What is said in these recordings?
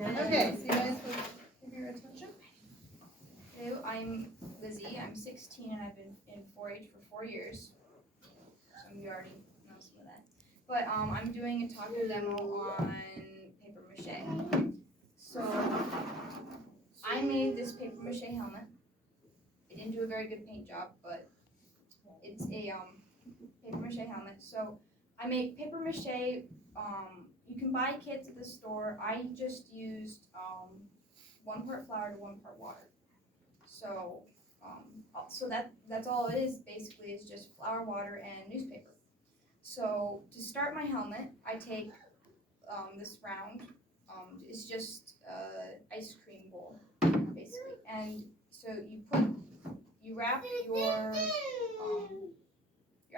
Okay, so you guys will give your attention. Hello, I'm Lizzy. I'm 16 and I've been in 4-H for 4 years. Some of you already know some of that. But I'm doing a taco demo on paper mache. So I made this paper mache helmet. I didn't do a very good paint job, but it's a paper mache helmet. So I make paper mache. You can buy kits at the store. I just used 1 part flour to 1 part water. So that's all it is basically, is just flour, water, and newspaper. So to start my helmet, I take this round. It's just ice cream bowl basically, and so you wrap your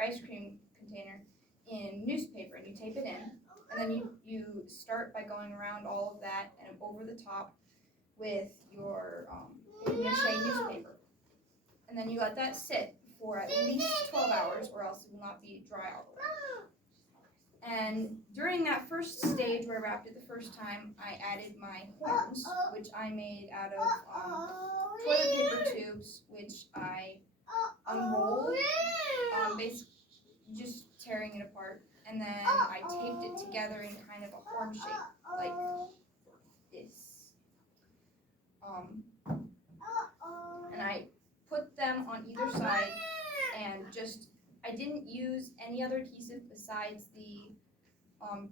ice cream container in newspaper and you tape it in, and then you start by going around all of that and over the top with your mache newspaper. And then you let that sit for at least 12 hours or else it will not be dry all the way. And during that first stage where I wrapped it the first time, I added my horns, which I made out of toilet paper tubes, which I unrolled, basically just tearing it apart. And then I taped it together in kind of a horn shape, like this. And I put them on either side, and I didn't use any other adhesive besides the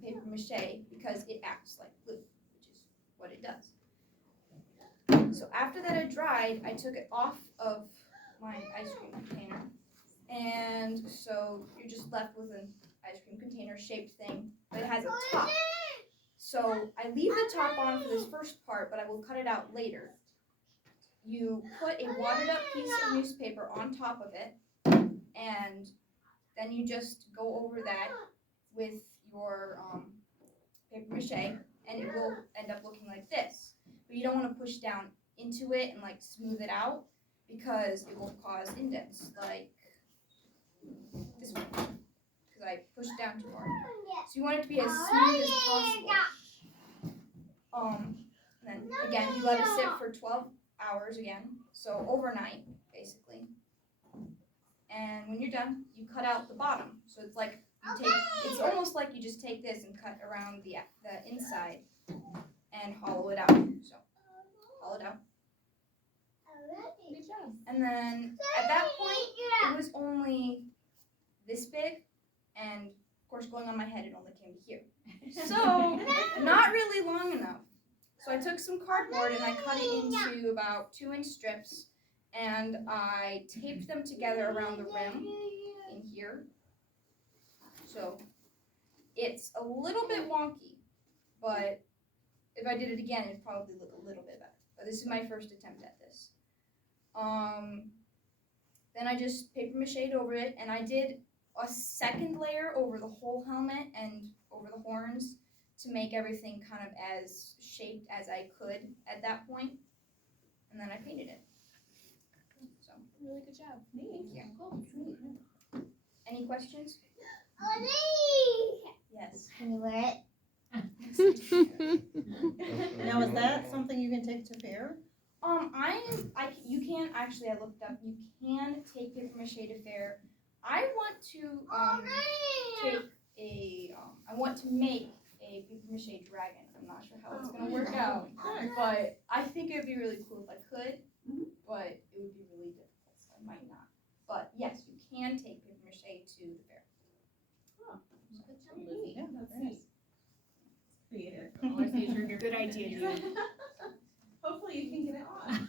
paper mache because it acts like glue, which is what it does. So after that had dried, I took it off of my ice cream container, and so you're just left with an ice cream container shaped thing, but it has a top. So I leave the top on for this first part, but I will cut it out later. You put a wadded up piece of newspaper on top of it, and then you just go over that with your paper mache, and it will end up looking like this. But you don't want to push down into it and like smooth it out because it will cause indents like this one, because I pushed down too hard. So you want it to be as smooth as possible. Then again, you let it sit for 12 hours again, so overnight basically. And when you're done, you cut out the bottom. So it's like it's almost like you just take this and cut around the inside and hollow it out. So hollow it out. Good job. And then at that point, it was only this big, and of course going on my head, it only came to here. So not really long enough. So I took some cardboard and I cut it into about 2-inch strips, and I taped them together around the rim in here. So it's a little bit wonky, but if I did it again, it'd probably look a little bit better. But this is my first attempt at this. Then I just paper mache'd over it, and I did a second layer over the whole helmet and over the horns to make everything kind of as shaped as I could at that point. And then I painted it. So Really good job. thank you. Cool. Any questions? Yes. Can you wear it? Now, is that something you can take to fair? You can actually. I looked up. You can take paper mache to fair. I want to I want to make a paper mache dragon. I'm not sure how it's gonna work out, but I think it would be really cool if I could. But it would be really difficult, so I might not. But yes, you can take paper mache to the fair. Yeah, very nice. Creative. All I say is you're a good idea. Hopefully you can get it on.